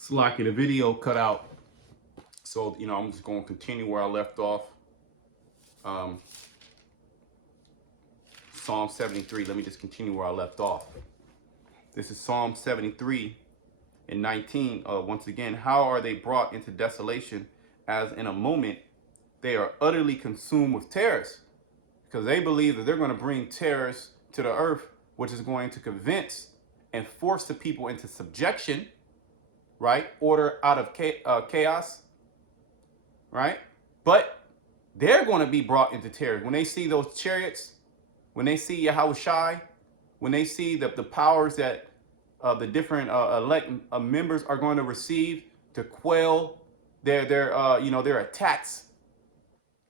Slacky, the video cut out. So, I'm just going to continue where I left off. Psalm 73. Let me just continue where I left off. This is Psalm 73 and 19. Once again, how are they brought into desolation as in a moment they are utterly consumed with terrors? Because they believe that they're going to bring terrors to the earth, which is going to convince and force the people into subjection, right? Order out of chaos, right? But they're going to be brought into terror. When they see those chariots, when they see Yahushai, when they see the powers that the different elect members are going to receive to quell their attacks,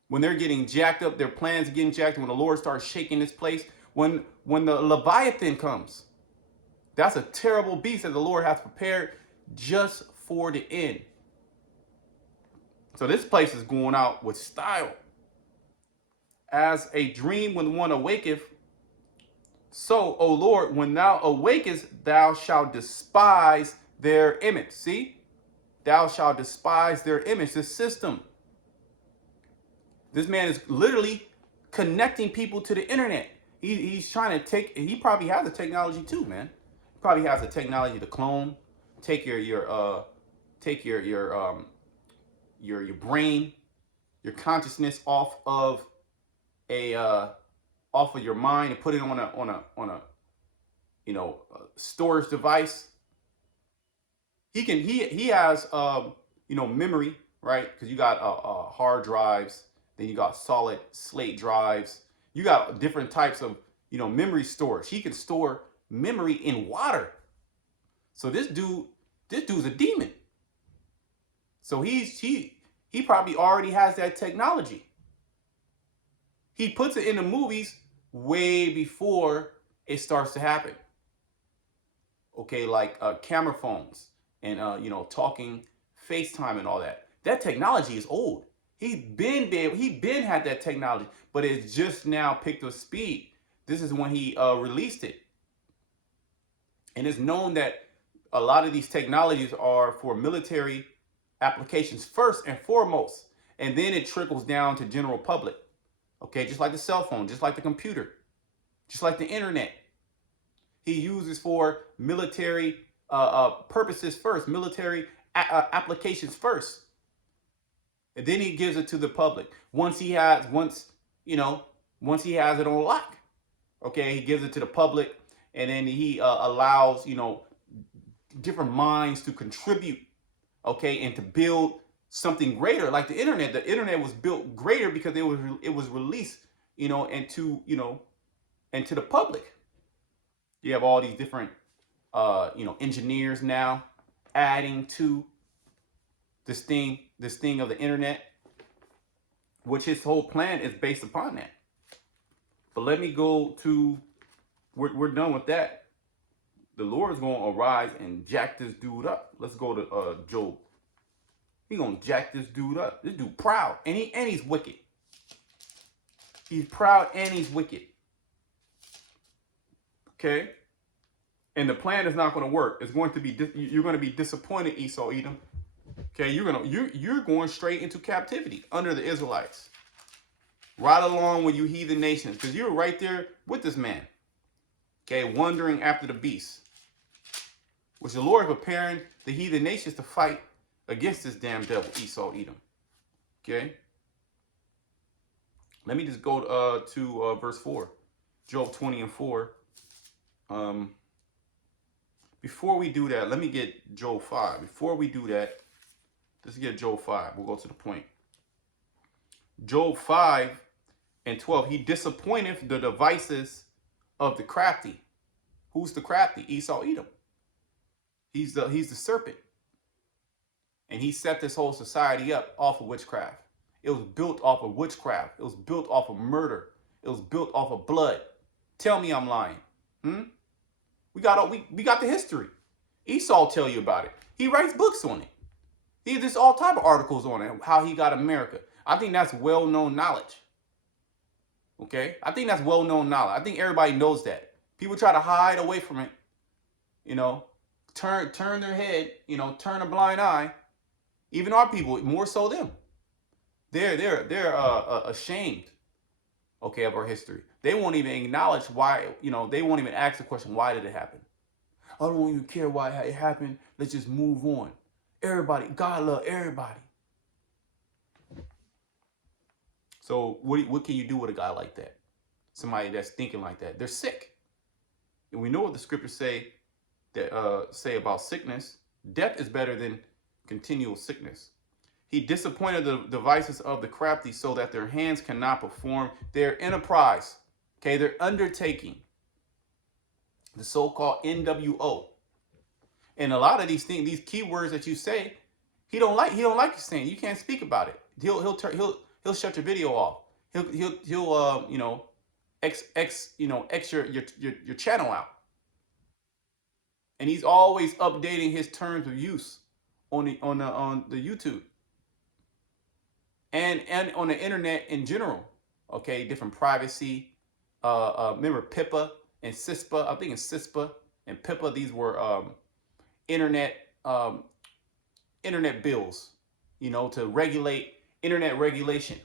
when they're getting jacked up, their plans are getting jacked, when the Lord starts shaking this place, when the Leviathan comes, that's a terrible beast that the Lord has prepared just for the end. So this place is going out with style. As a dream when one awaketh, so, O Lord, when thou awakest, thou shalt despise their image. See? Thou shalt despise their image, this system. This man is literally connecting people to the internet. He's trying to he probably has the technology too, man. He probably has the technology to clone, take your brain, your consciousness off of your mind and put it on a storage device. He has memory, right? Because you got hard drives, then you got solid slate drives. You got different types of memory storage. He can store memory in water. So this dude's a demon. So he probably already has that technology. He puts it in the movies way before it starts to happen. Okay, like camera phones and talking FaceTime and all that. That technology is old. He been had that technology, but it's just now picked up speed. This is when he released it. And it's known that a lot of these technologies are for military applications first and foremost, and then it trickles down to general public. Okay, just like the cell phone, just like the computer, just like the internet. He uses for military purposes first, military applications first, and then he gives it to the public. Once he has it on lock, okay, he gives it to the public, and then he allows different minds to contribute, okay, and to build something greater, like the internet. The internet was built greater because it was released, into the public. You have all these different, engineers now adding to this thing of the internet, which his whole plan is based upon that. But let me go to, we're done with that. The Lord is going to arise and jack this dude up. Let's go to Job. He's going to jack this dude up. This dude proud, and he's wicked. He's proud and he's wicked. Okay? And the plan is not going to work. It's going to be, you're going to be disappointed, Esau, Edom. Okay, you're going straight into captivity under the Israelites. Right along with you heathen nations, because you're right there with this man. Okay, wandering after the beast. Which the Lord is preparing the heathen nations to fight against this damn devil, Esau, Edom. Okay? Let me just go to verse 4. Job 20 and 4. Before we do that, let me get Job 5. Before we do that, let's get Job 5. We'll go to the point. Job 5 and 12. He disappointeth the devices of the crafty. Who's the crafty? Esau, Edom. He's the serpent. And he set this whole society up off of witchcraft. It was built off of witchcraft. It was built off of murder. It was built off of blood. Tell me I'm lying. We got the history. Esau tell you about it. He writes books on it. There's all type of articles on it, how he got America. I think that's well-known knowledge. Okay? I think that's well-known knowledge. I think everybody knows that. People try to hide away from it, turn their head, turn a blind eye. Even our people, more so them. They're ashamed, okay, of our history. They won't even acknowledge why. They won't even ask the question, why did it happen? I don't even care why it happened. Let's just move on. Everybody, God love everybody. So what can you do with a guy like that? Somebody that's thinking like that. They're sick. And we know what the scriptures say about sickness. Death is better than continual sickness. He disappointed the devices of the crafty so that their hands cannot perform their enterprise. Okay, their undertaking. The so-called NWO. And a lot of these things, these keywords that you say, he don't like you saying. You can't speak about it. He'll shut your video off. He'll X your channel out. And he's always updating his terms of use on the YouTube and on the internet in general. Okay, different privacy. Remember PIPA and CISPA? I think it's CISPA and PIPA. These were internet bills, to regulate internet regulation.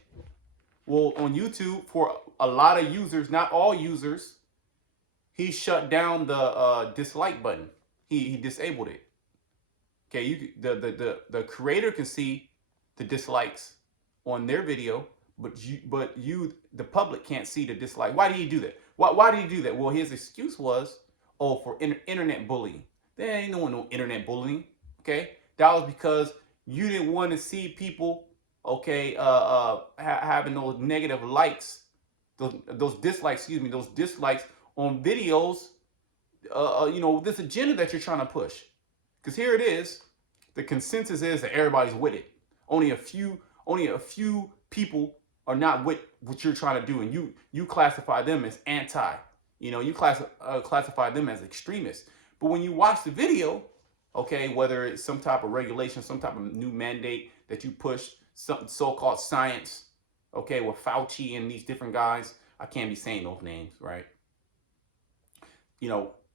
Well, on YouTube, for a lot of users, not all users, he shut down the dislike button. He disabled it. Okay, the creator can see the dislikes on their video, but the public can't see the dislike. Why did he do that? Why did he do that? Well, his excuse was, for internet bullying. There ain't no internet bullying. Okay, that was because you didn't want to see people, okay, having those negative likes, those dislikes, those dislikes on videos, this agenda that you're trying to push. Because here it is, the consensus is that everybody's with it. Only a few people are not with what you're trying to do, and you classify them as anti. You classify them as extremists. But when you watch the video, okay, whether it's some type of regulation, some type of new mandate that you push, some so-called science, okay, with Fauci and these different guys, I can't be saying those names, right?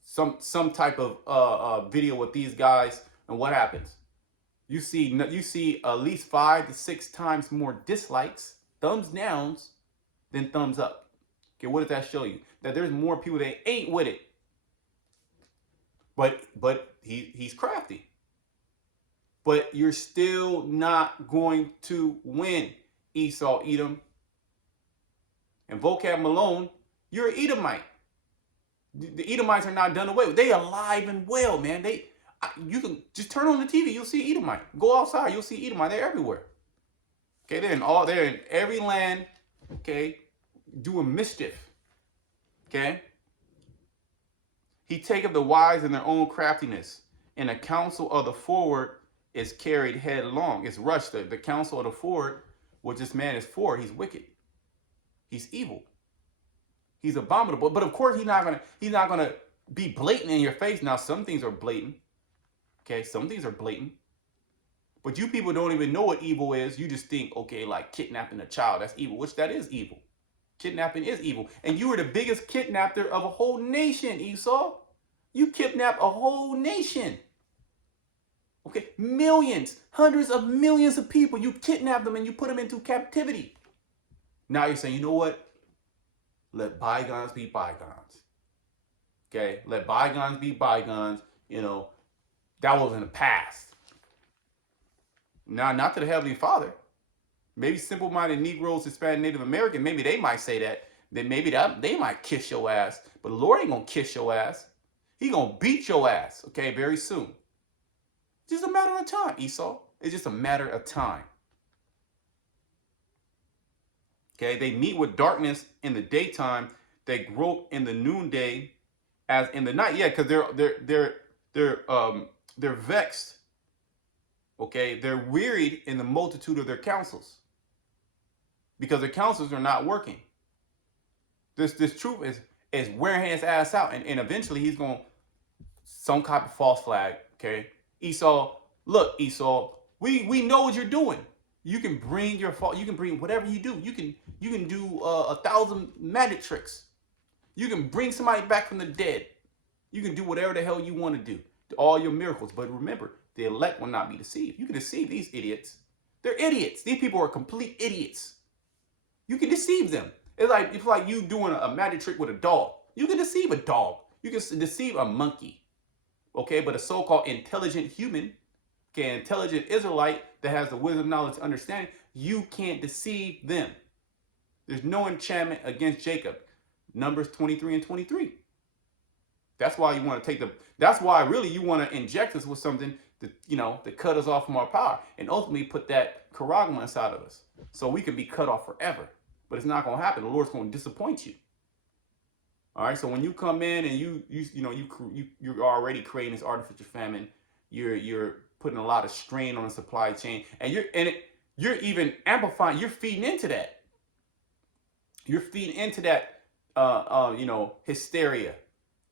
Some type of video with these guys, and what happens? You see at least 5 to 6 times more dislikes, thumbs downs, than thumbs up. Okay, what does that show you? That there's more people that ain't with it. But he's crafty. But you're still not going to win, Esau, Edom. And Vocab Malone, you're an Edomite. The Edomites are not done away with. They alive and well, man. You can just turn on the TV, you'll see Edomite. Go outside, you'll see Edomite. They're everywhere. Okay, they're in every land, okay, doing mischief. Okay? He taketh the wise in their own craftiness, and the counsel of the forward is carried headlong. It's rushed. The counsel of the forward, what this man is for, he's wicked. He's evil. He's abominable. But of course, he's not gonna be blatant in your face. Now, some things are blatant. Okay, some things are blatant. But you people don't even know what evil is. You just think, okay, like kidnapping a child, that's evil, which that is evil. Kidnapping is evil. And you were the biggest kidnapper of a whole nation, Esau. You kidnapped a whole nation. Okay, millions, hundreds of millions of people. You kidnapped them and you put them into captivity. Now you're saying, you know what? Let bygones be bygones. Okay, let bygones be bygones. That was in the past. Now, not to the Heavenly Father. Maybe simple-minded Negroes, Hispanic, Native American, maybe they might say that. Then maybe they might kiss your ass. But the Lord ain't going to kiss your ass. He going to beat your ass, okay, very soon. It's just a matter of time, Esau. It's just a matter of time. Okay, they meet with darkness in the daytime. They grope in the noonday as in the night. Yeah, because they're vexed. Okay, they're wearied in the multitude of their counsels. Because their counsels are not working. This truth is wearing his ass out, and eventually he's going some type of false flag. Okay, Esau, look, Esau, we know what you're doing. You can bring your fault. You can bring whatever you do. You can do 1,000 magic tricks. You can bring somebody back from the dead. You can do whatever the hell you want to do. all your miracles. But remember, the elect will not be deceived. You can deceive these idiots. They're idiots. These people are complete idiots. You can deceive them. It's like you doing a magic trick with a dog. You can deceive a dog. You can deceive a monkey. Okay, but a so-called intelligent human, okay, intelligent Israelite that has the wisdom, knowledge, understanding, you can't deceive them. There's no enchantment against Jacob. Numbers 23 and 23. That's why you want to that's why really you want to inject us with something that cut us off from our power and ultimately put that charagma inside of us so we can be cut off forever. But it's not going to happen. The Lord's going to disappoint you. All right. So when you come in and you're already creating this artificial famine, you're putting a lot of strain on the supply chain, and you're even amplifying. You're feeding into that. You're feeding into that hysteria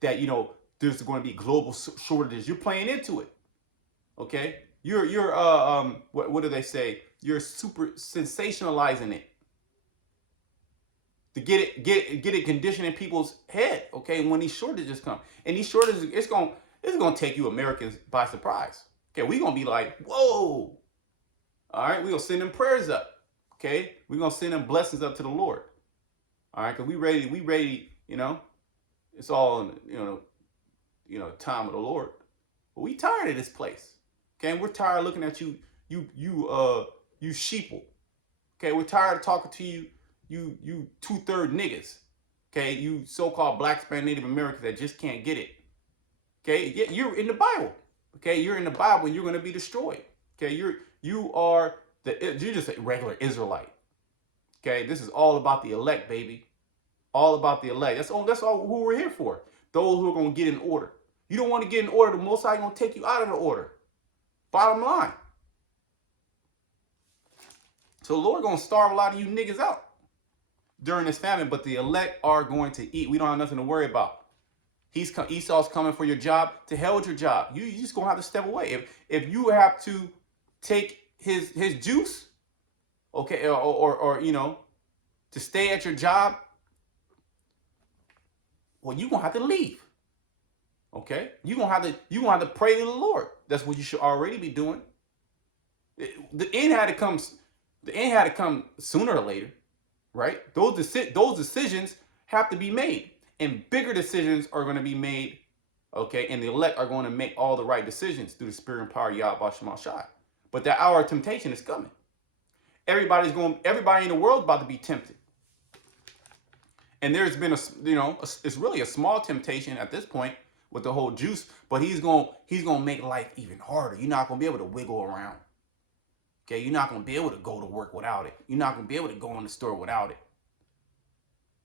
that there's going to be global shortages. You're playing into it. Okay. You're what do they say? You're super sensationalizing it to get it conditioned in people's head. Okay. And when these shortages come, and these shortages, it's going to take you Americans by surprise. Okay. We're going to be like, whoa. All right. We're going to send them prayers up. Okay. We're going to send them blessings up to the Lord. All right. Cause we ready, it's all, time of the Lord. But we tired of this place. Okay. And we're tired of looking at you sheeple. Okay. We're tired of talking to you 2/3 niggas. Okay. You so-called black, Spanish, Native Americans that just can't get it. Okay. Yeah, you're in the Bible. Okay. You're in the Bible and you're going to be destroyed. Okay. You're just a regular Israelite. Okay. This is all about the elect, baby. All about the elect. That's all who we're here for. Those who are going to get in order. You don't want to get in order, the Most High is going to take you out of the order. Bottom line. So the Lord going to starve a lot of you niggas out during this famine, but the elect are going to eat. We don't have nothing to worry about. Esau's coming for your job. To hell with your job. You just going to have to step away. If you have to take his juice, okay, or to stay at your job, well, you're going to have to leave. Okay? You're going to have to pray to the Lord. That's what you should already be doing. The end had to come. The end had to come sooner or later, right? Those decisions have to be made, and bigger decisions are going to be made. Okay, and the elect are going to make all the right decisions through the Spirit and power of Yahweh Shema Shai. But that hour of temptation is coming. Everybody in the world is about to be tempted. And there's been it's really a small temptation at this point with the whole juice, but he's gonna make life even harder. You're not gonna be able to wiggle around. Okay, you're not gonna be able to go to work without it. You're not gonna be able to go in the store without it.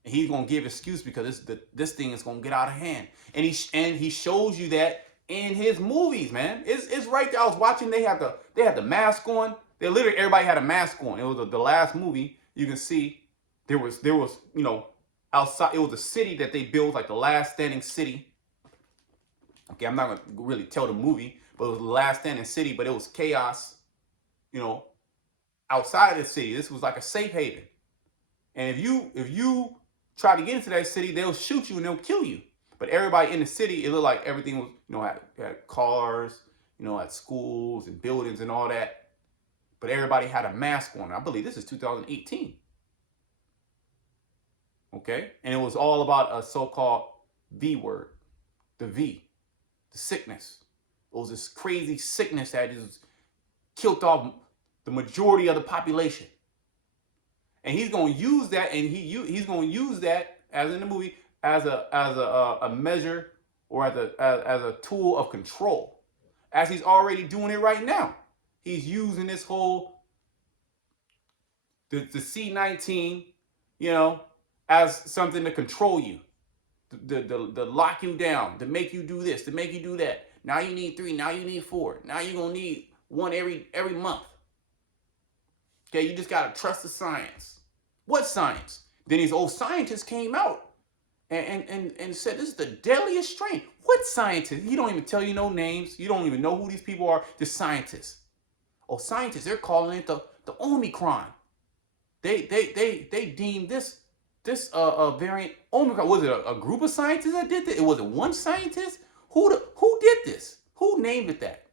And he's gonna give excuse because this thing is gonna get out of hand. And he shows you that in his movies, man. It's right there. I was watching. They had the mask on. Everybody had a mask on. It was the last movie. You can see there was outside. It was a city that they built, like the last standing city. Okay, I'm not gonna really tell the movie, but it was the last standing city. But it was chaos. Outside of the city, this was like a safe haven. And if you try to get into that city, they'll shoot you and they'll kill you. But everybody in the city, it looked like everything was, had cars, at schools and buildings and all that. But everybody had a mask on. I believe this is 2018. Okay? And it was all about a so-called V word. The V. The sickness. It was this crazy sickness that just killed off the majority of the population. And he's going to use that, and he's going to use that, as in the movie, as a measure or as a tool of control, as he's already doing it right now. He's using this whole the C-19, as something to control you, to lock you down, to make you do this, to make you do that. Now you need 3. Now you need 4. Now you're gonna need 1 every month. Okay, you just gotta trust the science. What science? Then these old scientists came out and said this is the deadliest strain. What scientists? He don't even tell you no names. You don't even know who these people are. The scientists. Oh, scientists, they're calling it the Omicron. They deemed this variant Omicron. Was it a group of scientists that did this? It was it one scientist? Who did this? Who named it that?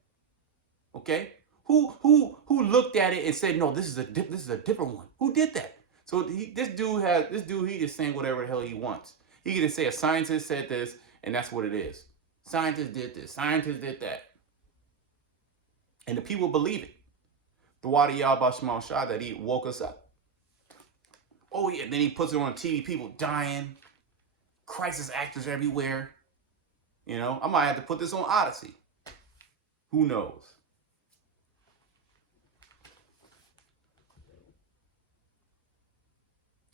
Okay, who looked at it and said, no, this is a different one? Who did that? So this dude he just saying whatever the hell he wants. He can just say a scientist said this, and that's what it is. Scientists did this, scientists did that, and the people believe it. The Wadi Yahba Shah that he woke us up. Oh yeah, then he puts it on TV, people dying, crisis actors everywhere. You know, I might have to put this on Odyssey. Who knows?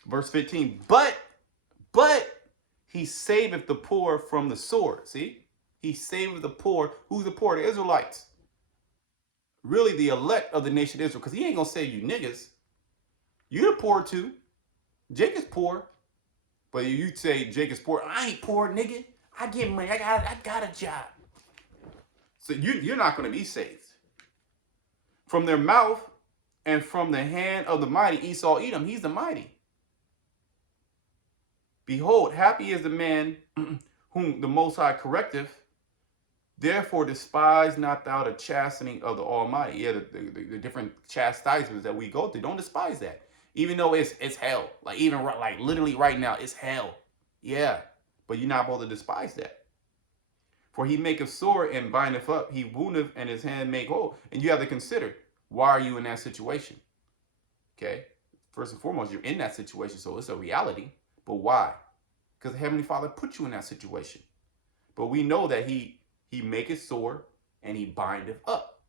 Verse 15, but he saveth the poor from the sword. See? He saveth the poor. Who's the poor? The Israelites. Really the elect of the nation of Israel. Because he ain't going to save you niggas. You're poor too. Jake is poor. But you say Jake is poor. I ain't poor, nigga. I get money. I got a job. So you're not going to be saved. From their mouth and from the hand of the mighty, Esau Edom. He's the mighty. Behold, happy is the man whom the Most High correcteth. Therefore despise not thou the chastening of the Almighty. Yeah, the different chastisements that we go through. Don't despise that. Even though it's hell. Like even like literally right now, it's hell. Yeah. But you're not supposed to despise that. For he maketh sore and bindeth up. He woundeth and his hand make whole. And you have to consider, why are you in that situation? Okay. First and foremost, you're in that situation. So it's a reality. But why? Because the Heavenly Father put you in that situation. But we know that he maketh sore and he bindeth up.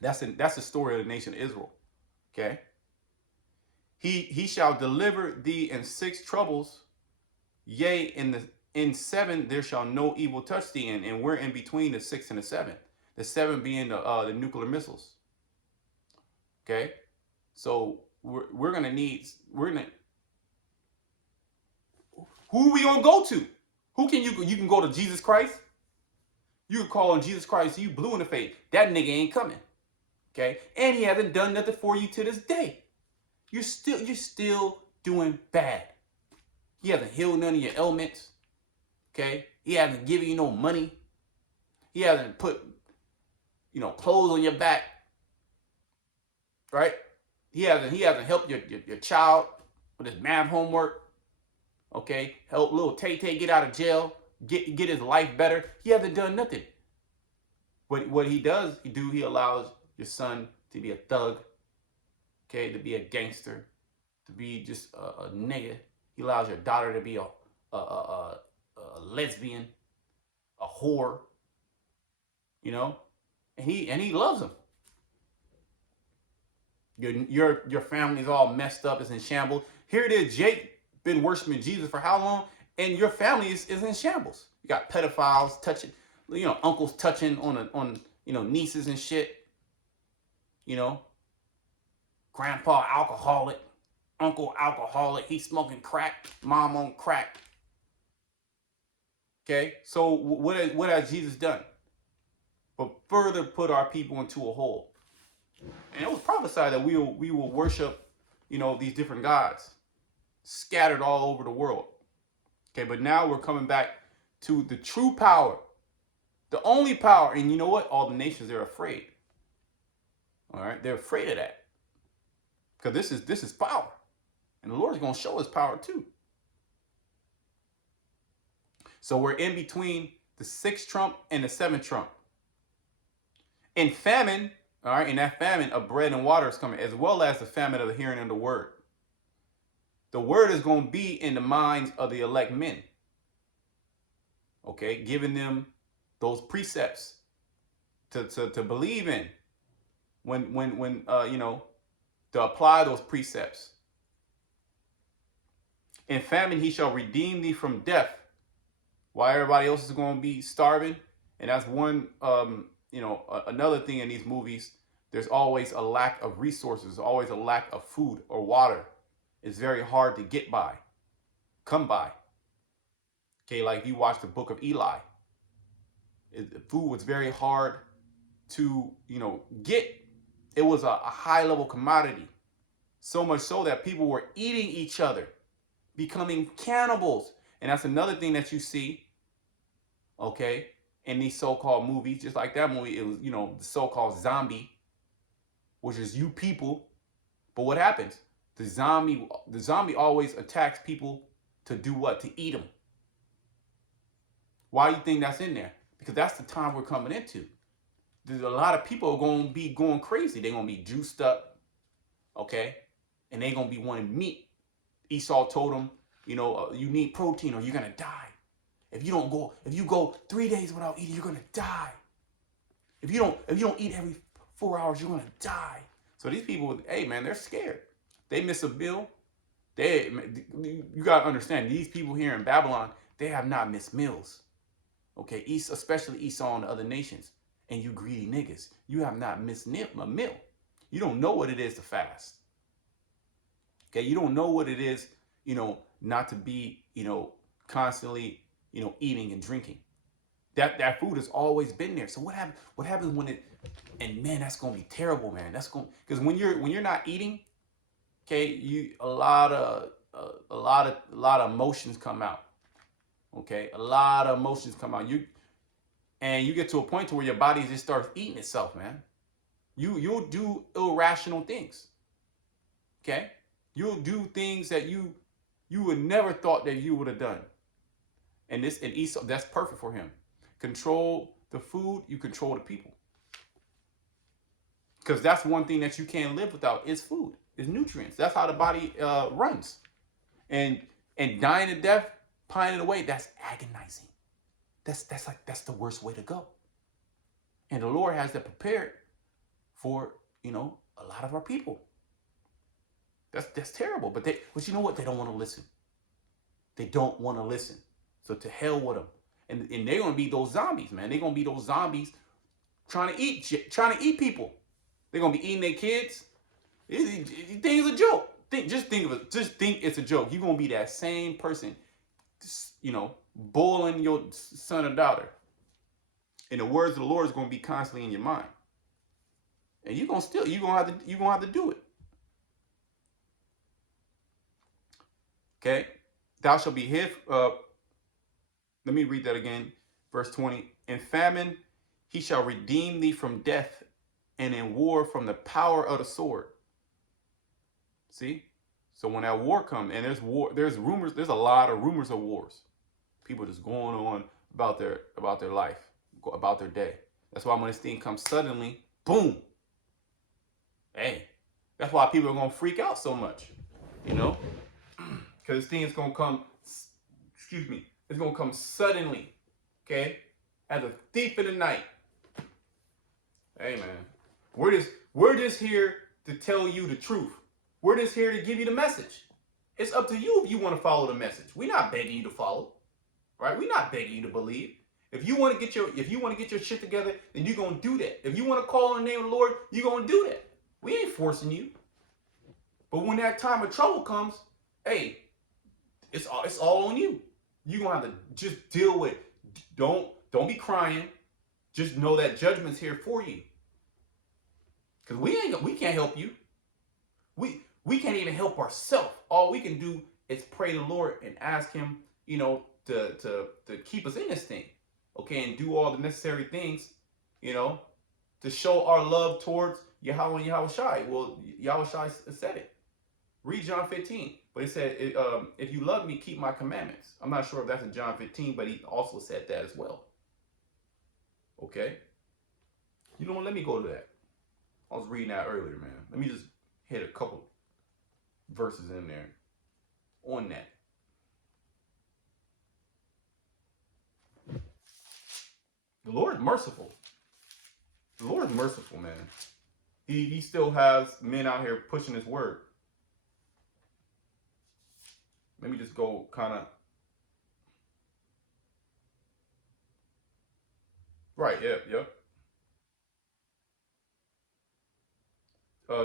That's the story of the nation of Israel. Okay. He shall deliver thee in 6 troubles. Yea, in 7 there shall no evil touch thee. And we're in between the 6 and the 7. The 7 being the nuclear missiles. Okay. So we're gonna who are we gonna go to? Who can you can go to Jesus Christ? You can call on Jesus Christ, you blue in the face. That nigga ain't coming. Okay? And he hasn't done nothing for you to this day. You're still doing bad. He hasn't healed none of your ailments. Okay? He hasn't given you no money. He hasn't put, clothes on your back. Right? He hasn't helped your child with his math homework. Okay, help little Tay-Tay get out of jail, get his life better. He hasn't done nothing. But what he does, he allows your son to be a thug, okay, to be a gangster, to be just a nigga. He allows your daughter to be a lesbian, a whore, and he loves them. Your family's all messed up, it's in shambles. Here it is, Jake been worshiping Jesus for how long? And your family is in shambles. You got pedophiles touching, uncles touching on nieces and shit. Grandpa alcoholic, uncle alcoholic, he's smoking crack, mom on crack. Okay, so what has Jesus done? But further put our people into a hole. And it was prophesied that we will worship, these different gods scattered all over the world. Okay, but now we're coming back to the true power, the only power. And you know what? All the nations, they're afraid. All right, they're afraid of that because this is power, and the Lord is going to show us power too. So we're in between the 6th trump and the 7th trump. In famine, all right, in that famine of bread and water is coming, as well as the famine of the hearing of the word. The word is going to be in the minds of the elect men. Okay, giving them those precepts to believe in. When to apply those precepts. In famine he shall redeem thee from death. While everybody else is going to be starving, and that's one another thing in these movies. There's always a lack of resources, always a lack of food or water. It's very hard to get by, come by. Okay, like if you watch the book of Eli, food was very hard to, get. It was a high level commodity. So much so that people were eating each other, becoming cannibals. And that's another thing that you see, okay, in these so-called movies, just like that movie, it was, you know, the so-called zombie, which is you people. But what happens? The zombie always attacks people to do what? To eat them. Why do you think that's in there? Because that's the time we're coming into. There's a lot of people are going to be going crazy. They're going to be juiced up, okay? And they're going to be wanting meat. Esau told them, you know, you need protein or you're going to die. If you go 3 days without eating, you're going to die. If you don't eat every 4 hours, you're going to die. So these people, hey man, they're scared. They miss a meal. You got to understand, these people here in Babylon, they have not missed meals. Okay, especially Esau and the other nations. And you greedy niggas, you have not missed a meal. You don't know what it is to fast. Okay, you don't know what it is, you know, not to be, you know, constantly, you know, eating and drinking. That food has always been there. So what happens when it, and man, that's gonna be terrible, man. That's going, because when you're not eating, okay, a lot of emotions come out. Okay, a lot of emotions come out. You get to a point to where your body just starts eating itself, man. You'll do irrational things. Okay, you'll do things that you would never thought that you would have done. And Esau, that's perfect for him. Control the food, you control the people. Because that's one thing that you can't live without is food, is nutrients. That's how the body runs. And dying to death, pining away, that's agonizing. That's the worst way to go. And the Lord has that prepared for, you know, a lot of our people. That's terrible. But you know what? They don't want to listen. They don't want to listen. So to hell with them. And they're gonna be those zombies, man. They're gonna be those zombies trying to eat people. They're gonna be eating their kids. You think it's a joke? Just think it's a joke. You're gonna be that same person, you know, boiling your son or daughter. And the words of the Lord is gonna be constantly in your mind. And you're gonna have to do it. Okay? Thou shalt be hid. Let me read that again. Verse 20. In famine he shall redeem thee from death, and in war from the power of the sword. See? So when that war comes, and there's rumors, there's a lot of rumors of wars. People just going on about their life, about their day. That's why when this thing comes suddenly, boom. Hey, that's why people are gonna freak out so much, you know? Because this thing is gonna come, it's gonna come suddenly, okay? As a thief in the night. Hey man, we're just here to tell you the truth. We're just here to give you the message. It's up to you if you want to follow the message. We're not begging you to follow, right? We're not begging you to believe. If you want to get your shit together, then you're gonna do that. If you want to call on the name of the Lord, you're gonna do that. We ain't forcing you. But when that time of trouble comes, hey, it's all on you. You're gonna have to just deal with it. Don't be crying. Just know that judgment's here for you. Because we can't help you. We can't even help ourselves. All we can do is pray to the Lord and ask him, you know, to keep us in this thing. Okay, and do all the necessary things, you know, to show our love towards Yahweh and Yahweh Shai. Well, Yahweh Shai said it. Read John 15. But he said, if you love me, keep my commandments. I'm not sure if that's in John 15, but he also said that as well. Okay? You know what? Let me go to that. I was reading that earlier, man. Let me just hit a couple verses in there on that. The Lord is merciful. The Lord is merciful, man. He still has men out here pushing his word. Let me just go kind of. Right, yep.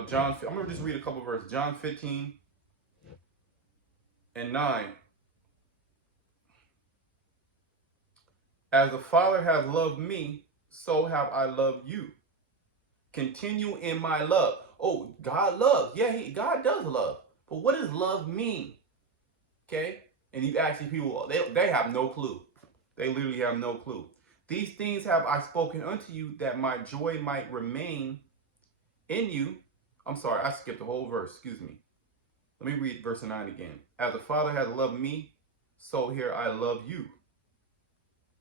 John, I'm going to just read a couple verses. John 15 and 9. As the Father has loved me, so have I loved you. Continue in my love. Oh, God loves. Yeah, God does love. But what does love mean? Okay? And you ask these people, they have no clue. They literally have no clue. These things have I spoken unto you, that my joy might remain in you. I'm sorry, I skipped the whole verse. Excuse me. Let me read verse 9 again. As the Father has loved me, so here I love you.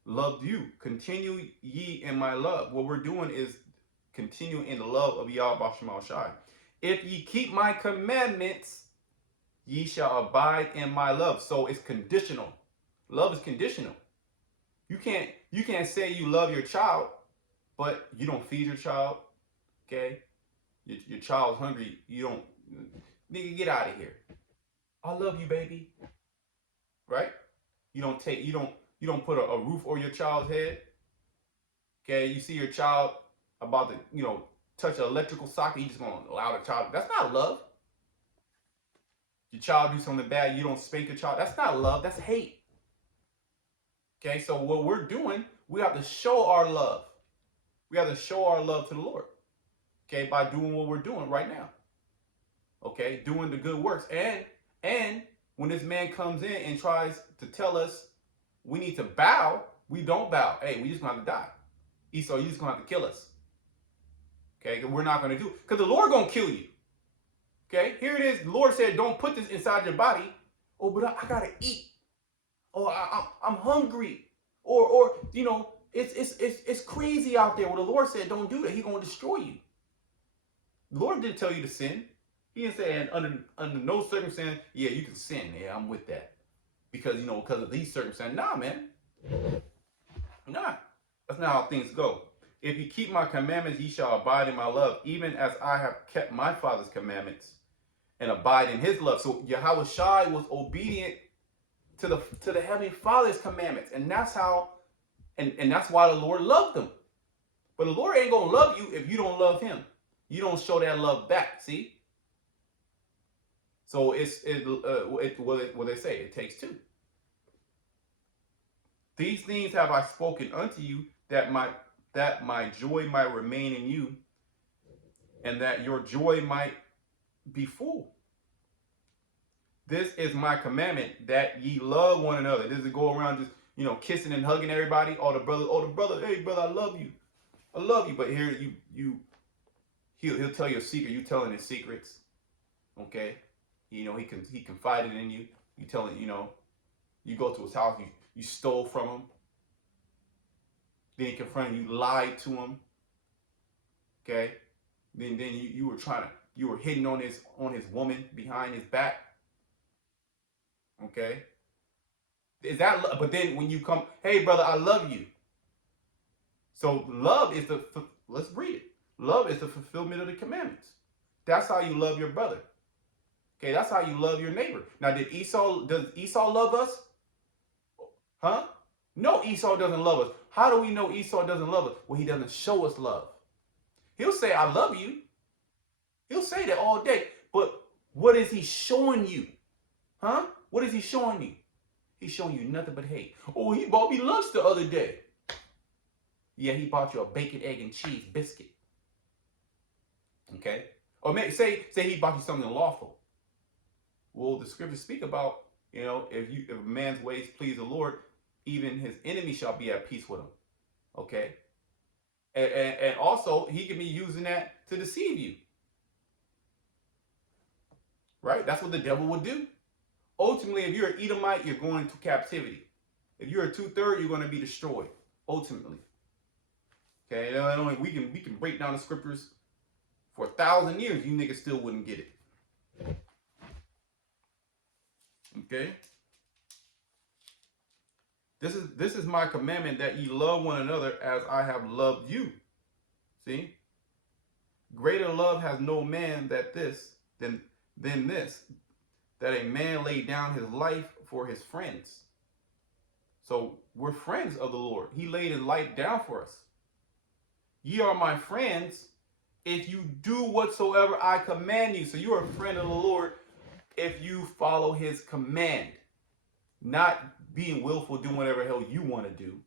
Loved you. Continue ye in my love. What we're doing is continue in the love of Yahweh Shema Shai. If ye keep my commandments, ye shall abide in my love. So it's conditional. Love is conditional. You can't say you love your child, but you don't feed your child. Okay? Your child's hungry. You don't. Nigga, get out of here. I love you, baby. Right? You don't put a roof over your child's head. Okay? You see your child about to, touch an electrical socket, you just gonna allow the child. That's not love. Your child do something bad, you don't spank your child. That's not love, that's hate. Okay, so what we're doing, we have to show our love. We have to show our love to the Lord. Okay, by doing what we're doing right now. Okay, doing the good works. And when this man comes in and tries to tell us we need to bow, we don't bow. Hey, we just gonna have to die. Esau, you just gonna have to kill us. Okay, we're not gonna do it. Because the Lord gonna kill you. Okay, here it is. The Lord said, don't put this inside your body. Oh, but I gotta eat. Oh, I'm hungry. Or it's crazy out there. Well, the Lord said, don't do that. He's gonna destroy you. The Lord didn't tell you to sin. He didn't say, and under no circumstance, yeah, you can sin. Yeah, I'm with that. Because of these circumstances. Nah, man. Nah. That's not how things go. If you keep my commandments, ye shall abide in my love, even as I have kept my Father's commandments and abide in his love. So Yahweh Shai was obedient to the Heavenly Father's commandments. And that's how, and that's why the Lord loved them. But the Lord ain't gonna love you if you don't love him. You don't show that love back, see? So what they say, it takes two. These things have I spoken unto you, that my joy might remain in you, and that your joy might be full. This is my commandment, that ye love one another. This is go around just kissing and hugging everybody. All the brother, hey brother, I love you. But here he'll tell you a secret. You telling his secrets. Okay, he confided in you. You telling you go to his house. You stole from him. Then he confronted you, lied to him. Okay, then you were hitting on his woman behind his back. Okay, is that? But then when you come, hey brother, I love you. So love is let's read it. Love is the fulfillment of the commandments. That's how you love your brother. Okay, that's how you love your neighbor. Now, does Esau love us? Huh? No, Esau doesn't love us. How do we know Esau doesn't love us? Well, he doesn't show us love. He'll say, I love you. He'll say that all day. But what is he showing you? Huh? What is he showing you? He's showing you nothing but hate. Oh, he bought me lunch the other day. Yeah, he bought you a bacon, egg, and cheese biscuit. Okay? Or say he bought you something lawful. Well, the scriptures speak about, if a man's ways please the Lord, even his enemy shall be at peace with him. Okay? And also, he can be using that to deceive you. Right? That's what the devil would do. Ultimately, if you're an Edomite, you're going into captivity. If you're a 2/3, you're going to be destroyed. Ultimately. Okay? We can break down the scriptures for 1,000 years. You niggas still wouldn't get it. Okay? This is my commandment, that ye love one another as I have loved you. See? Greater love has no man than this, that a man lay down his life for his friends. So we're friends of the Lord. He laid his life down for us. Ye are my friends if you do whatsoever I command you. So you are a friend of the Lord if you follow his command. Not being willful, doing whatever the hell you want to do.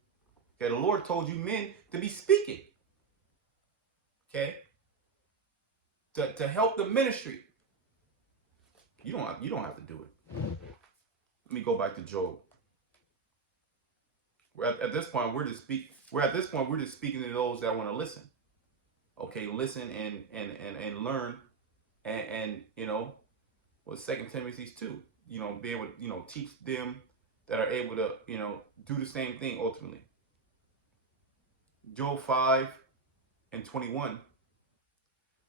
Okay, the Lord told you men to be speaking. Okay? To help the ministry. You don't have to do it. Let me go back to Job. At this point, we're just Where at this point we're just speaking to those that want to listen. Okay, listen and learn and you know what 2 Timothy 2. You know, be able to, you know, teach them that are able to, you know, do the same thing ultimately. Job 5:21.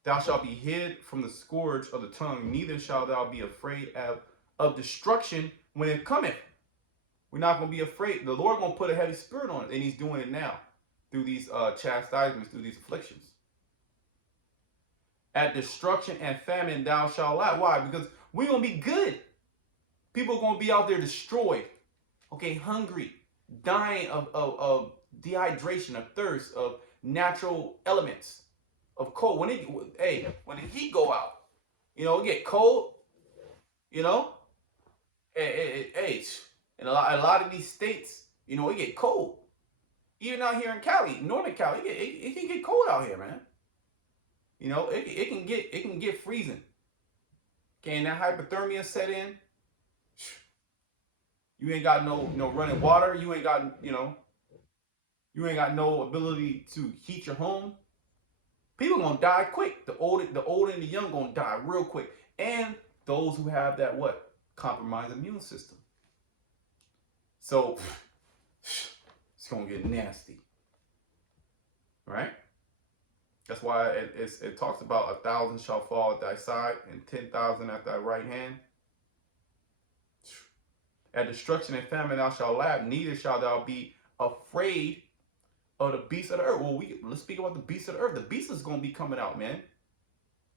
Thou shalt be hid from the scourge of the tongue, neither shalt thou be afraid of destruction when it cometh. We're not going to be afraid. The Lord going to put a heavy spirit on it, and he's doing it now through these chastisements, through these afflictions. At destruction and famine thou shalt lie. Why? Because we're going to be good. People are going to be out there destroyed, okay, hungry, dying of dehydration, of thirst, of natural elements, of cold. When the heat go out, you know, it get cold, you know, in a lot of these states, you know, it get cold. Even out here in Cali, northern Cali, it can get cold out here, man. You know, it can get freezing. Okay, and that hypothermia set in. You ain't got no running water. You ain't got no ability to heat your home. People gonna die quick. The old and the young gonna die real quick. And those who have that compromised immune system. So it's gonna get nasty, right? That's why it talks about 1,000 shall fall at thy side and 10,000 at thy right hand. At destruction and famine thou shalt laugh, neither shalt thou be afraid of the beasts of the earth. Well, let's speak about the beasts of the earth. The beasts is going to be coming out, man.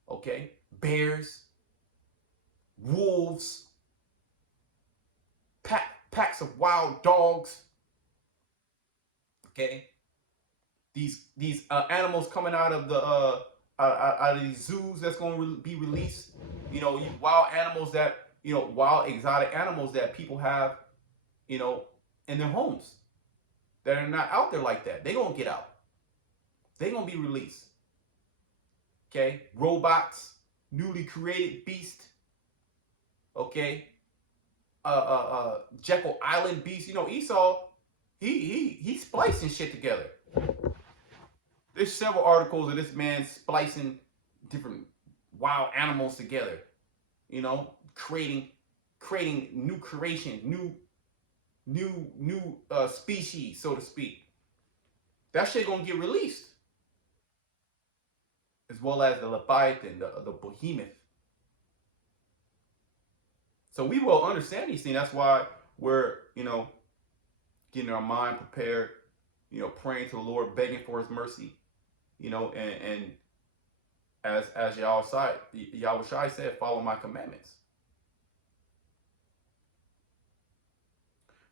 Okay? Bears, wolves, packs of wild dogs. Okay? These animals coming out of the out of these zoos that's going to be released. You know, wild animals that, you know, wild exotic animals that people have, you know, in their homes that are not out there like that. They're going to get out. They're going to be released. Okay? Robots, newly created beast. Okay? Jekyll Island beast. You know, Esau, he's splicing shit together. There's several articles of this man splicing different wild animals together. You know, creating new creation, new species, so to speak. That shit gonna get released, as well as the Leviathan, the behemoth. So we will understand these things. That's why we're, you know, getting our mind prepared, you know, praying to the Lord, begging for His mercy, you know, and as Yahweh Shai said, follow my commandments.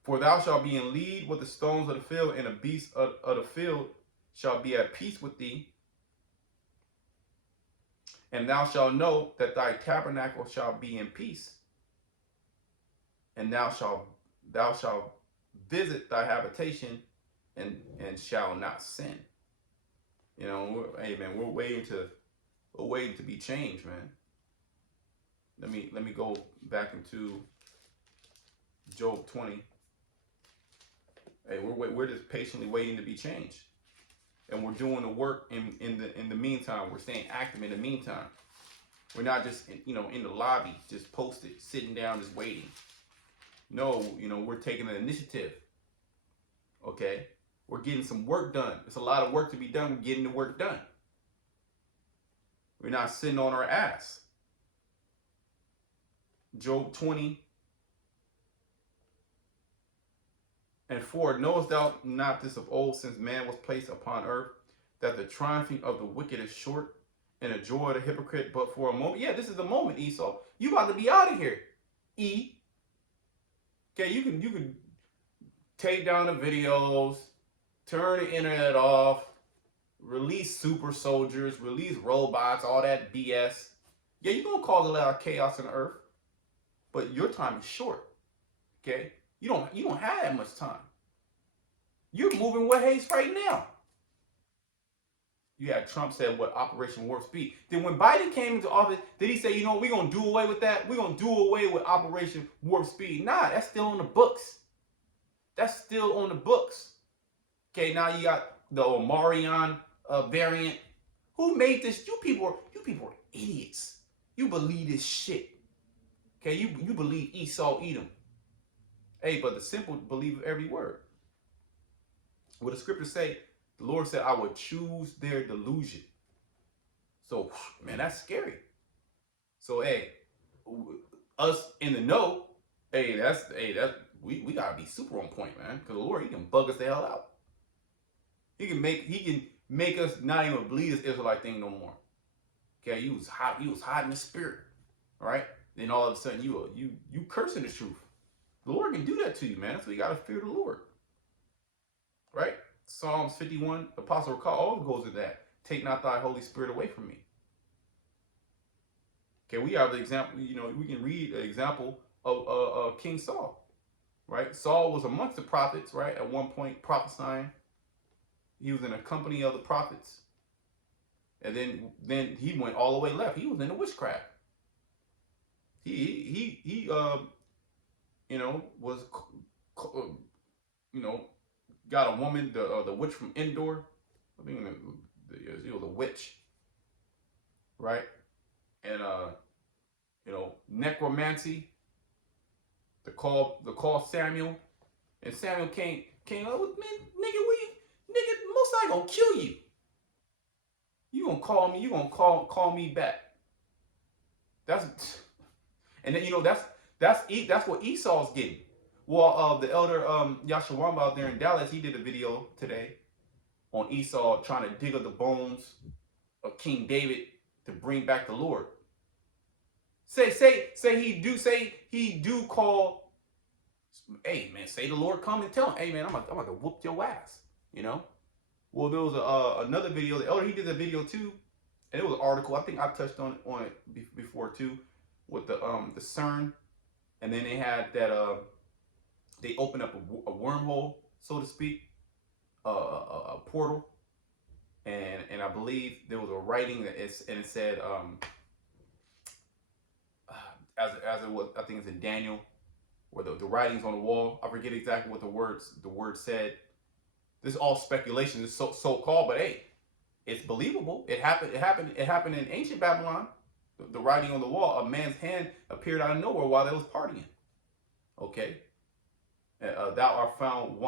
For thou shalt be in league with the stones of the field, and the beasts of the field shall be at peace with thee. And thou shalt know that thy tabernacle shall be in peace. And thou shalt visit thy habitation, and shall not sin. You know, hey man, we're waiting to be changed, man. Let me go back into Job 20. Hey, we're just patiently waiting to be changed, and we're doing the work in the meantime. We're staying active in the meantime. We're not just in the lobby, just posted, sitting down, just waiting. No, you know, we're taking an initiative. Okay, we're getting some work done. There's a lot of work to be done. We're getting the work done. We're not sitting on our ass. Job 20. And 4, knowest thou not this of old, since man was placed upon earth, that the triumphing of the wicked is short, and the joy of the hypocrite but for a moment? Yeah, this is the moment, Esau. You about to be out of here, E. Okay, you can take down the videos, turn the internet off, release super soldiers, release robots, all that BS. Yeah, you're gonna cause a lot of chaos on the earth, but your time is short. Okay? You don't have that much time. You're moving with haste right now. You had Trump said what Operation Warp Speed. Then when Biden came into office, did he say, you know, we're gonna do away with that? We're gonna do away with Operation Warp Speed. Nah, that's still on the books. That's still on the books. Okay, now you got the Omarion variant. Who made this? You people are idiots. You believe this shit. Okay, you believe Esau, Edom. Hey, but the simple believe every word. What the scriptures say, the Lord said, I would choose their delusion. So, man, that's scary. So, hey, us in the know, that's we gotta be super on point, man. Because the Lord, he can bug us the hell out. He can make us not even believe this Israelite thing no more. Okay, you was hiding the spirit, right? Then all of a sudden you cursing the truth. The Lord can do that to you, man. So you gotta fear the Lord, right? Psalms 51, Apostle recall, all goes to that. Take not thy Holy Spirit away from me. Okay, we have the example. We can read an example of King Saul, right? Saul was amongst the prophets, right? At one point prophesying. He was in a company of the prophets, and then he went all the way left. He was into witchcraft. He was got a woman, the witch from Endor. I think it was a witch, right? And necromancy. The call Samuel, and Samuel came. Oh man, nigga, most I gonna kill you. You gonna call me? You gonna call me back? That's and then that's what Esau's getting. Well, the elder Yashawamba out there in Dallas, he did a video today on Esau trying to dig up the bones of King David to bring back the Lord. Say he do call. Hey man, say the Lord come and tell him. Hey man, I'm about to whoop your ass. Well, there was another video. The elder, he did a video too, and it was an article. I think I touched on it before too, with the CERN, and then they had that they opened up a wormhole, so to speak, a portal, and I believe there was a writing that it said as it was, I think it's in Daniel, where the writings on the wall. I forget exactly what the word said. This is all speculation. It's so called, but hey, it's believable. It happened. It happened in ancient Babylon. The writing on the wall. A man's hand appeared out of nowhere while they was partying. Okay. Thou art found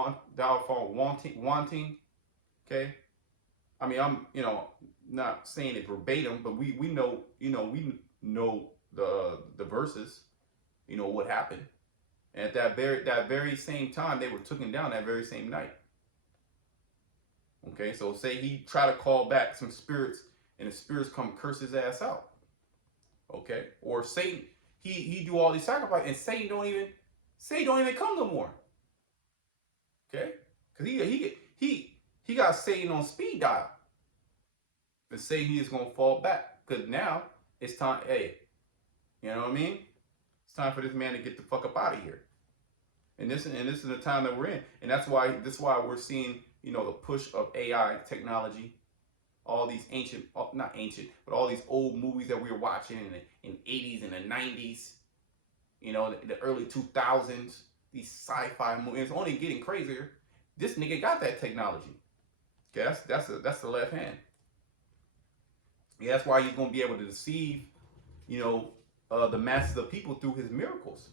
wanting. Okay. I mean, I'm not saying it verbatim, but we know the verses. What happened. And at that very same time, they were taken down that very same night. Okay, so say he try to call back some spirits, and the spirits come curse his ass out. Okay, or Satan, he do all these sacrifices, and Satan don't even come no more. Okay, because he got Satan on speed dial, and Satan he is gonna fall back because now it's time. Hey, you know what I mean? It's time for this man to get the fuck up out of here. And this is the time that we're in, and that's why we're seeing the push of AI technology, all these not ancient, but all these old movies that we were watching in the 80s and the 90s, the early 2000s, these sci-fi movies. It's only getting crazier. This nigga got that technology. Okay, that's the left hand. Yeah, that's why he's gonna be able to deceive, the masses of people through his miracles.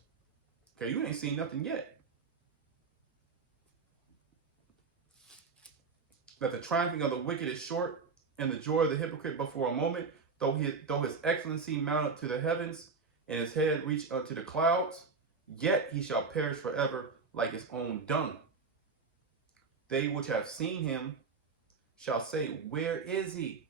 Okay, you ain't seen nothing yet. That the triumphing of the wicked is short, and the joy of the hypocrite but for a moment. Though his excellency mount up to the heavens, and his head reach unto the clouds, yet he shall perish forever like his own dung. They which have seen him shall say, where is he?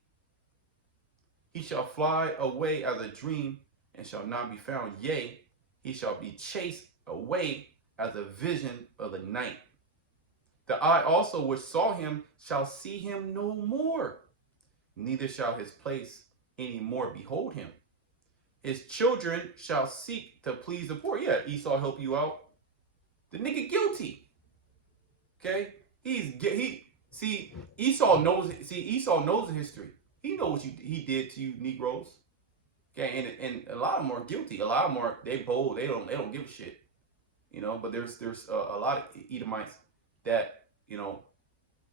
He shall fly away as a dream, and shall not be found. Yea, he shall be chased away as a vision of the night. The eye also which saw him shall see him no more, neither shall his place any more behold him. His children shall seek to please the poor. Yeah, Esau help you out. The nigga guilty. Okay? Esau knows the history. He knows what he did to you Negroes. Okay, and a lot of them are guilty. A lot of them they bold. They don't give a shit. But there's a lot of Edomites that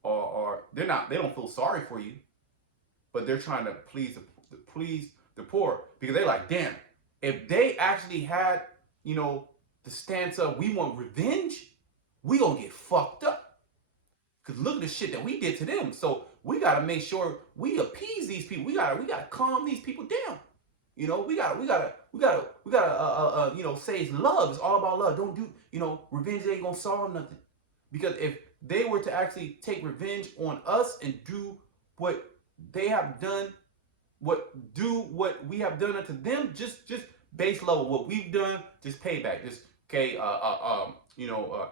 or they don't feel sorry for you, but they're trying to please the poor, because they're like, damn, if they actually had, you know, the stance of we want revenge, we gonna get fucked up. Cause look at the shit that we did to them. So we gotta make sure we appease these people. We gotta calm these people down. You know, we gotta you know, say it's love. It's all about love. Don't do, you know, revenge ain't gonna solve nothing. Because if they were to actually take revenge on us and do what they have done, what we have done unto them, just base level, what we've done, just payback. Just okay, you know,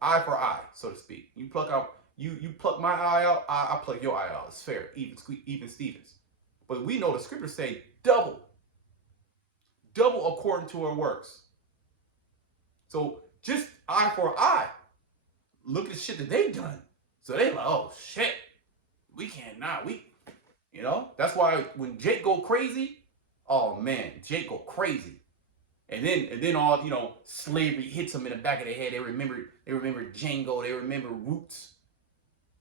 eye for eye, so to speak. You pluck out, you pluck my eye out, I pluck your eye out. It's fair, even Stevens. But we know the scriptures say double, double according to our works. So just eye for eye. Look at the shit that they've done. So they like, oh shit, we cannot, you know. That's why when Jake go crazy, oh man, Jake go crazy. And then all, you know, slavery hits them in the back of their head. They remember Django. They remember Roots.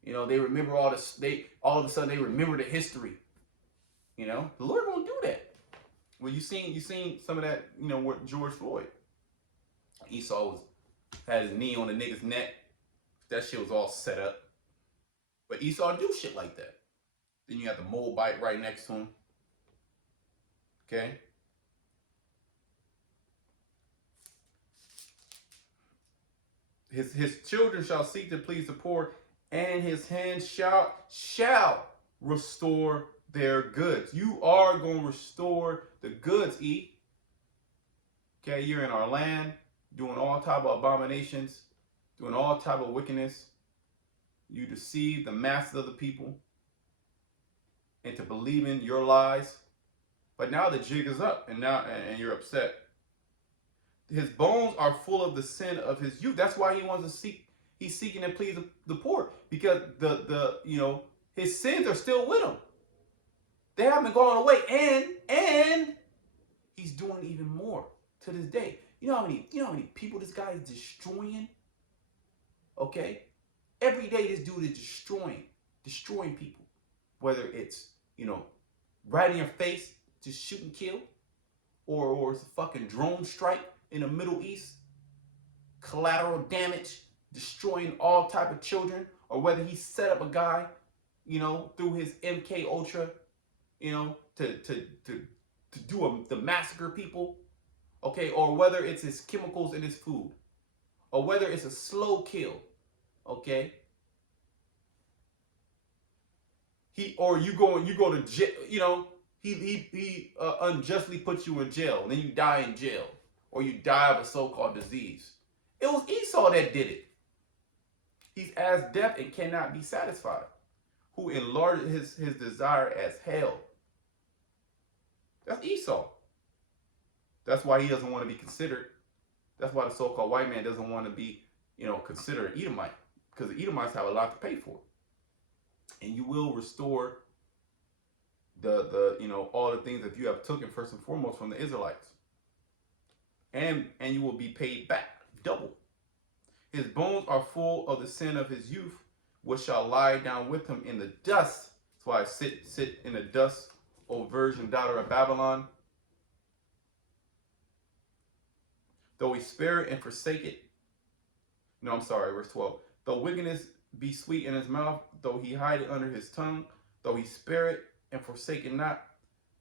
You know, they remember all this. All of a sudden they remember the history. You know, the Lord won't do that. Well, you seen some of that. You know, what George Floyd, Esau had his knee on the nigga's neck. That shit was all set up. But Esau do shit like that. Then you got the Moabite right next to him. Okay. His children shall seek to please the poor, and his hands shall restore their goods. You are going to restore the goods, E. Okay, you're in our land, doing all type of abominations, doing all type of wickedness. You deceive the masses of the people into believing your lies. But now the jig is up, and you're upset. His bones are full of the sin of his youth. That's why he wants to seek. He's seeking to please the poor, because the you know, his sins are still with him. They haven't gone away, and he's doing even more to this day. You know how many people this guy is destroying? Okay, every day this dude is destroying people. Whether it's, you know, right in your face, just shoot and kill, or it's a fucking drone strike in the Middle East, collateral damage, destroying all type of children, or whether he set up a guy, you know, through his MK Ultra, you know, to do the massacre people, okay, or whether it's his chemicals in his food, or whether it's a slow kill, okay. You go to jail, you know, he unjustly puts you in jail, and then you die in jail, or you die of a so-called disease. It was Esau that did it. He's as deaf and cannot be satisfied, who enlarged his desire as hell. That's Esau. That's why he doesn't want to be considered. That's why the so-called white man doesn't want to be, you know, considered an Edomite, because the Edomites have a lot to pay for. And you will restore the you know, all the things that you have taken first and foremost from the Israelites. And you will be paid back double. His bones are full of the sin of his youth, which shall lie down with him in the dust. That's why I sit in the dust, O virgin daughter of Babylon. Though he spare it and forsake it. No, I'm sorry, verse 12. Though wickedness be sweet in his mouth, though he hide it under his tongue, though he spare it and forsake it not,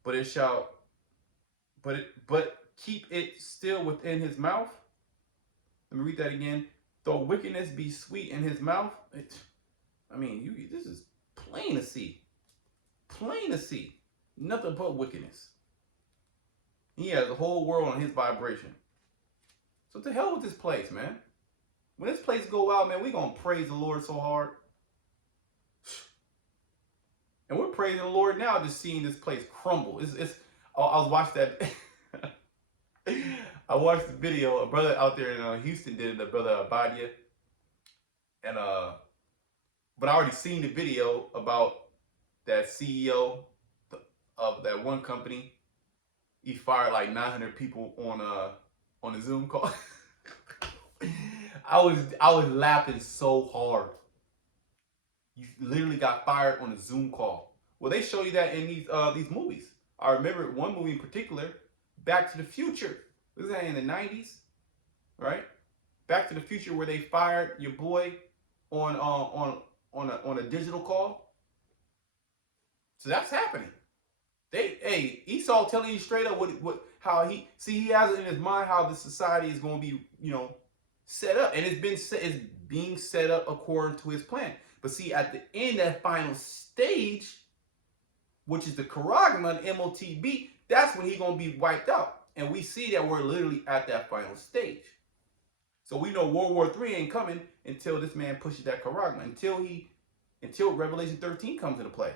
but keep it still within his mouth. Let me read that again. Though wickedness be sweet in his mouth, this is plain to see. Plain to see. Nothing but wickedness. He has the whole world on his vibration. So to hell with this place, man. When this place go out, man, we're going to praise the Lord so hard. And we're praising the Lord now, just seeing this place crumble. I was watching that. I watched the video. A brother out there in Houston did it, a brother Abadia. And but I already seen the video about that CEO of that one company. He fired like 900 people on a Zoom call. I was laughing so hard. You literally got fired on a Zoom call. Well, they show you that in these movies. I remember one movie in particular, Back to the Future. Was that in the 90s? Right? Back to the Future, where they fired your boy on a digital call. So that's happening. Hey, Esau telling you straight up what how he has it in his mind how the society is going to be, set up, and it's being set up according to his plan. But see, at the end, that final stage, which is the Charagma, the MOTB, that's when he's going to be wiped out. And we see that we're literally at that final stage. So we know World War III ain't coming until this man pushes that Charagma, until Revelation 13 comes into play.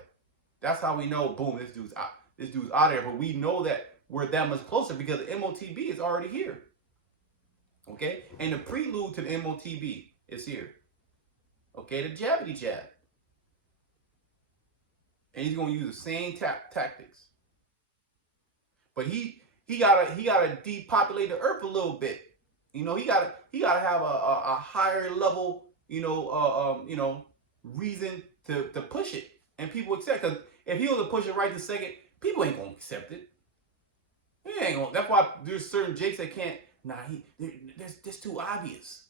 That's how we know, boom, this dude's out. This dude's out of there. But we know that we're that much closer because the MOTB is already here. Okay? And the prelude to the MOTB is here. Okay, the jabbity jab. And he's going to use the same tactics. But he gotta depopulate the earth a little bit. He gotta have a higher level, reason to push it, and people accept. Because if he was to push it right this second, people ain't gonna accept it. He ain't gonna. That's why there's certain jakes that can't. Nah, that's too obvious.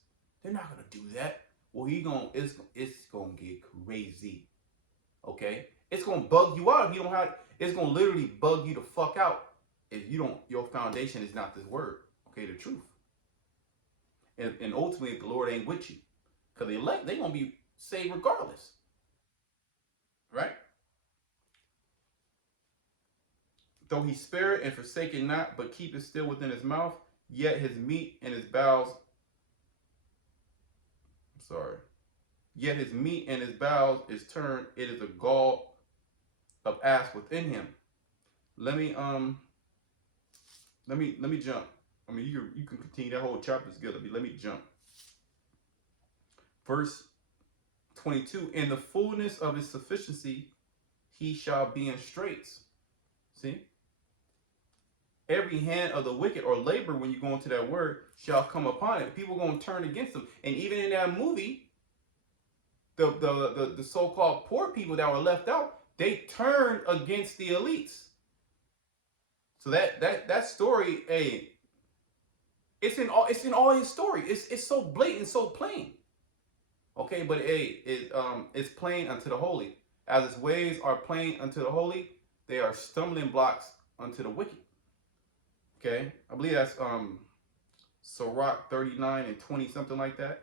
They're not gonna do that. Well, it's gonna get crazy. Okay, it's gonna bug you out if you don't have. It's gonna literally bug you the fuck out if you don't. Your foundation is not this word. Okay, the truth. And ultimately, if the Lord ain't with you, because the elect, they're gonna be saved regardless, right? Though he spare it and forsake it not, but keep it still within his mouth, yet his meat and his bowels. Yet his meat and his bowels is turned. It is a gall of ass within him. Let me jump. I mean, you can continue that whole chapter is good. Let me jump. Verse 22. In the fullness of his sufficiency, he shall be in straits. See? Every hand of the wicked or labor, when you go into that word, shall come upon it. People are going to turn against them. And even in that movie, the so-called poor people that were left out, they turned against the elites. So that story, hey, it's in all his story. It's so blatant, so plain. Okay, but hey, it's plain unto the holy. As his ways are plain unto the holy, they are stumbling blocks unto the wicked. Okay, I believe that's Sirach 39 and 20, something like that.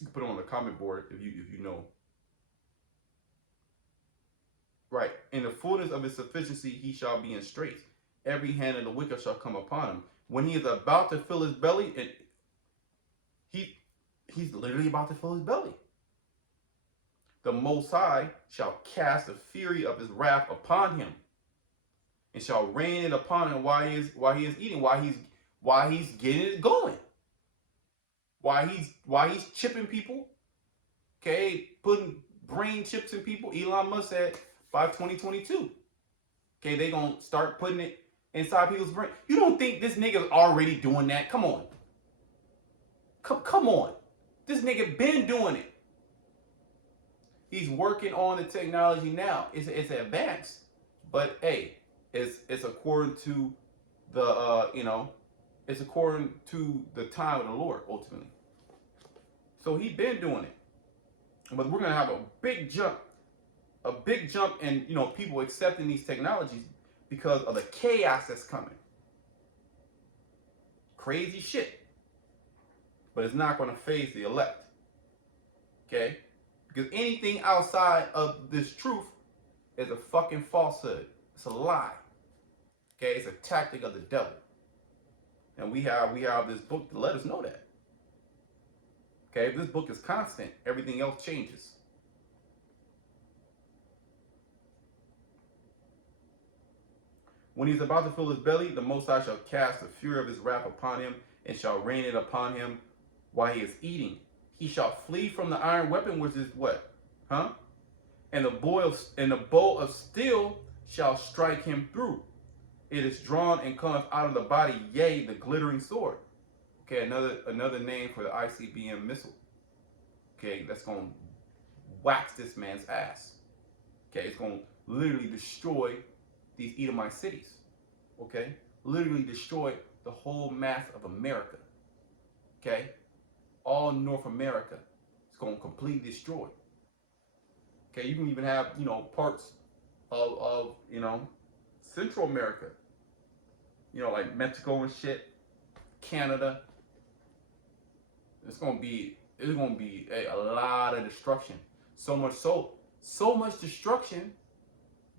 You can put it on the comment board if you know. Right. In the fullness of his sufficiency, he shall be in straits. Every hand of the wicked shall come upon him. When he is about to fill his belly, and he's literally about to fill his belly. The Most High shall cast the fury of his wrath upon him, and shall rain it upon him while he is eating, while he's getting it going, while he's chipping people. Okay, putting brain chips in people. Elon Musk said by 2022. Okay, they gonna start putting it inside people's brain. You don't think this nigga's already doing that? Come on. Come on. This nigga been doing it. He's working on the technology now. It's advanced, but hey, it's according to the it's according to the time of the Lord ultimately. So he been doing it, but we're gonna have a big jump in people accepting these technologies because of the chaos that's coming. Crazy shit, but it's not gonna faze the elect. Okay. Because anything outside of this truth is a fucking falsehood. It's a lie. Okay, it's a tactic of the devil. And we have this book to let us know that. Okay, if this book is constant, everything else changes. When he's about to fill his belly, the Most High shall cast the fury of his wrath upon him, and shall rain it upon him while he is eating. He shall flee from the iron weapon, which is what? And the bow of steel shall strike him through. It is drawn and cometh out of the body, yea, the glittering sword. Okay, another name for the ICBM missile. Okay, that's going to wax this man's ass. Okay, it's going to literally destroy these Edomite cities. Okay, literally destroy the whole mass of America. Okay, all North America. It's going to completely destroy. Okay, you can even have, parts of Central America, like Mexico and shit, Canada. It's gonna be a lot of destruction. So much destruction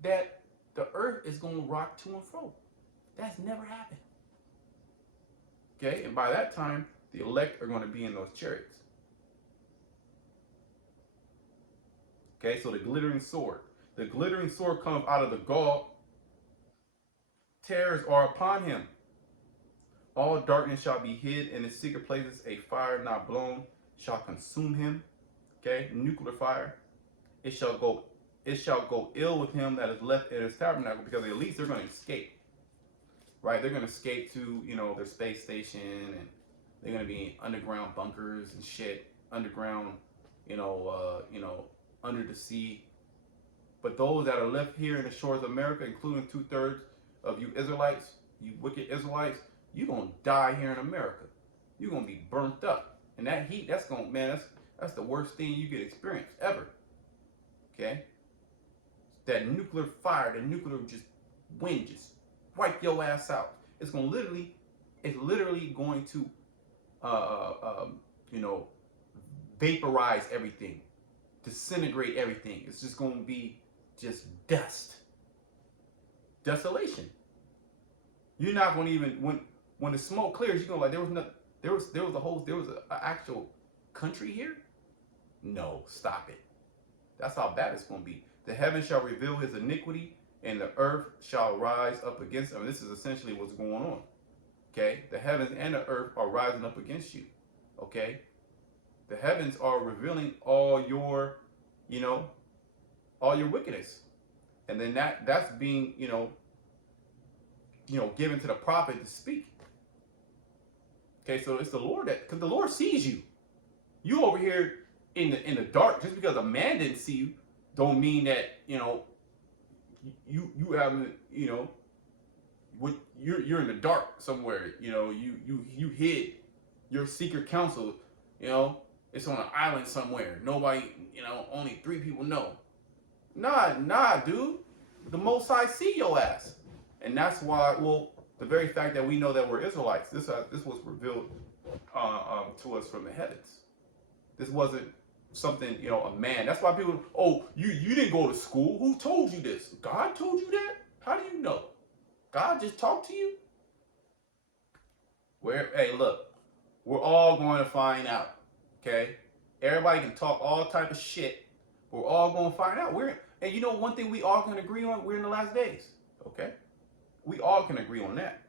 that the earth is gonna rock to and fro. That's never happened. Okay, and by that time, the elect are gonna be in those chariots. Okay, so the glittering sword. The glittering sword comes out of the gall. Terrors are upon him. All darkness shall be hid in his secret places. A fire not blown shall consume him. Okay, nuclear fire. It shall go ill with him that is left in his tabernacle, because at least they're going to escape. Right? They're going to escape to, their space station, and they're going to be in underground bunkers and shit, underground, under the sea. But those that are left here in the shores of America, including 2/3 of you Israelites, you wicked Israelites, you're going to die here in America. You're going to be burnt up. And that heat, that's the worst thing you could experience ever. Okay? That nuclear fire, the nuclear wind just wipe your ass out. It's literally going to, vaporize everything, disintegrate everything. It's just going to be just dust, desolation. You're not going to even, when the smoke clears, you're going to there was an actual country here. No, stop it. That's how bad it's going to be. The heavens shall reveal his iniquity, and the earth shall rise up against him. This is essentially what's going on. Okay? The heavens and the earth are rising up against you. Okay? The heavens are revealing all your, all your wickedness. And then that's being, given to the prophet to speak. Okay, so it's the Lord because the Lord sees you. You over here in the dark. Just because a man didn't see you, don't mean that you haven't you're in the dark somewhere. You hid your secret counsel. It's on an island somewhere. Nobody, only 3 people know. Nah, dude. The Most High see your ass, and that's why. Well, the very fact that we know that we're Israelites, this was revealed to us from the heavens. This wasn't something, a man. That's why people, you didn't go to school. Who told you this? God told you that? How do you know? God just talked to you? Hey, look, we're all going to find out. Okay? Everybody can talk all type of shit. We're all going to find out. And one thing we all can agree on, we're in the last days. Okay? We all can agree on that.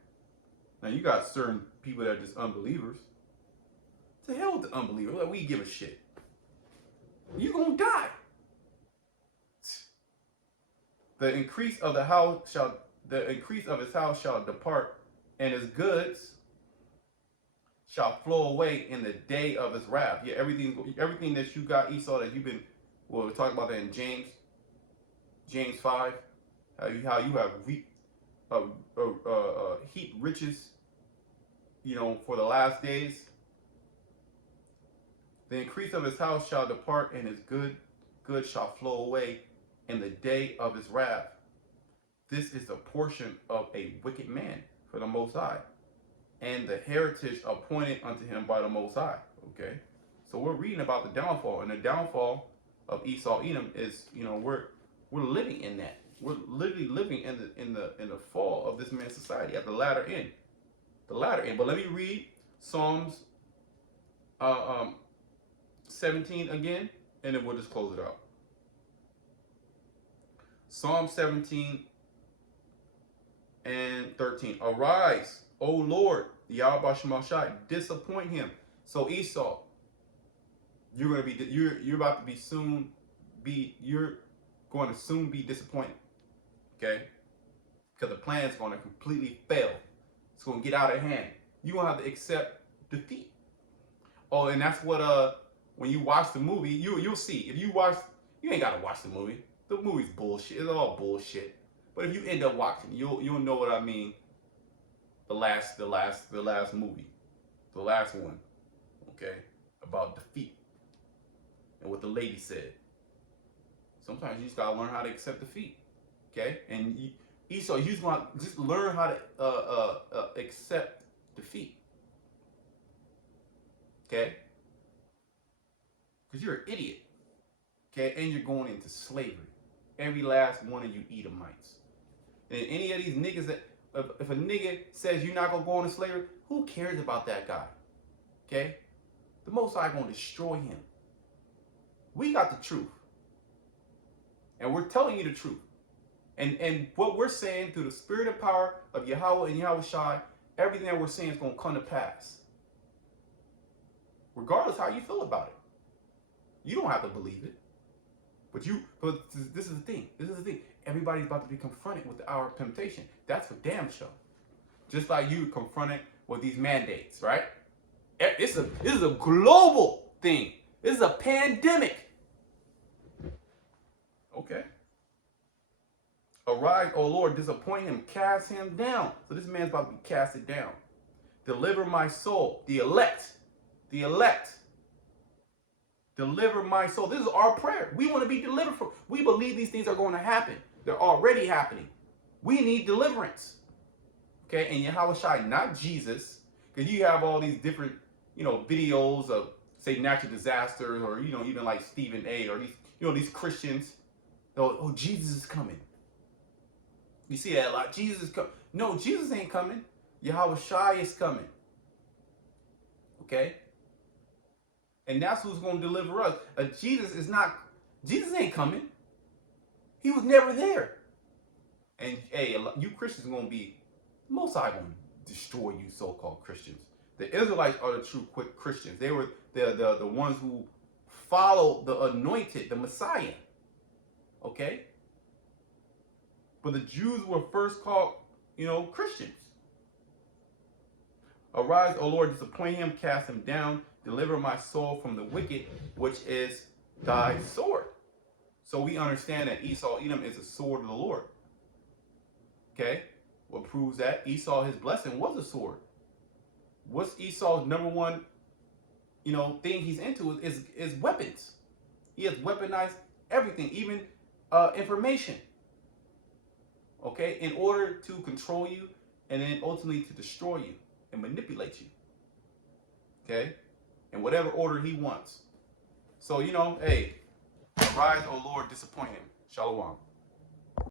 Now, you got certain people that are just unbelievers. To hell with the unbelievers. Like, we give a shit. You're going to die. The increase of his house shall depart, and his goods shall flow away in the day of his wrath. Yeah, everything that you got, Esau, that you've been, we'll talk about that in James 5, how you have heaped riches, for the last days. The increase of his house shall depart, and his good shall flow away in the day of his wrath. This is the portion of a wicked man for the Most High, and the heritage appointed unto him by the Most High. Okay, so we're reading about the downfall, and the downfall of Esau Edom is, we're living in that. We're literally living in the fall of this man's society at the latter end. The latter end. But let me read Psalms 17 again, and then we'll just close it out. Psalm 17 and 13. Arise, O Lord, Yahweh Shemashai, disappoint him. So Esau, you're going to soon be disappointed. Okay? Because the plan is going to completely fail. It's going to get out of hand. You're going to have to accept defeat. Oh, and that's what when you watch the movie, you'll see. If you watch, you ain't gotta watch the movie. The movie's bullshit. It's all bullshit. But if you end up watching, you'll know what I mean. The last movie, the last one, okay, about defeat and what the lady said. Sometimes you just gotta learn how to accept defeat, okay? And Esau, you just want just learn how to accept defeat, okay? Because you're an idiot, okay? And you're going into slavery. Every last one of you Edomites. And any of these niggas that, if a nigga says you're not gonna go into slavery, who cares about that guy? Okay? The Most High gonna destroy him. We got the truth. And we're telling you the truth. And what we're saying through the spirit and power of Yahweh and Yahweh Shai, everything that we're saying is gonna come to pass. Regardless how you feel about it. You don't have to believe it. But this is the thing. This is the thing. Everybody's about to be confronted with the hour of temptation. That's for damn sure. Just like you confronted with these mandates, right? This is a global thing. This is a pandemic. Okay. Arise, O Lord, disappoint him, cast him down. So this man's about to be casted down. Deliver my soul, the elect. The elect. Deliver my soul. This is our prayer. We want to be delivered from. We believe these things are going to happen. They're already happening. We need deliverance. Okay, and Yahweh Shai, not Jesus, because you have all these different, videos of say natural disasters, or even like Stephen A. or these Christians. Oh, Jesus is coming. You see that a lot. Jesus is coming. No, Jesus ain't coming. Yahweh Shai is coming. Okay. And that's who's going to deliver us. Jesus ain't coming. He was never there. And hey, you Christians are going to be, Most High going to destroy you so-called Christians. The Israelites are the true quick Christians. They were the ones who followed the anointed, the Messiah. Okay? But the Jews were first called, Christians. Arise, O Lord, disappoint him, cast him down, deliver my soul from the wicked, which is thy sword. So we understand that Esau, Edom, is a sword of the Lord. Okay? What proves that? Esau, his blessing was a sword. What's Esau's number one, thing he's into is weapons. He has weaponized everything, even information. Okay? In order to control you and then ultimately to destroy you and manipulate you. Okay? In whatever order he wants. So, hey, arise, O Lord, disappoint him. Shalom.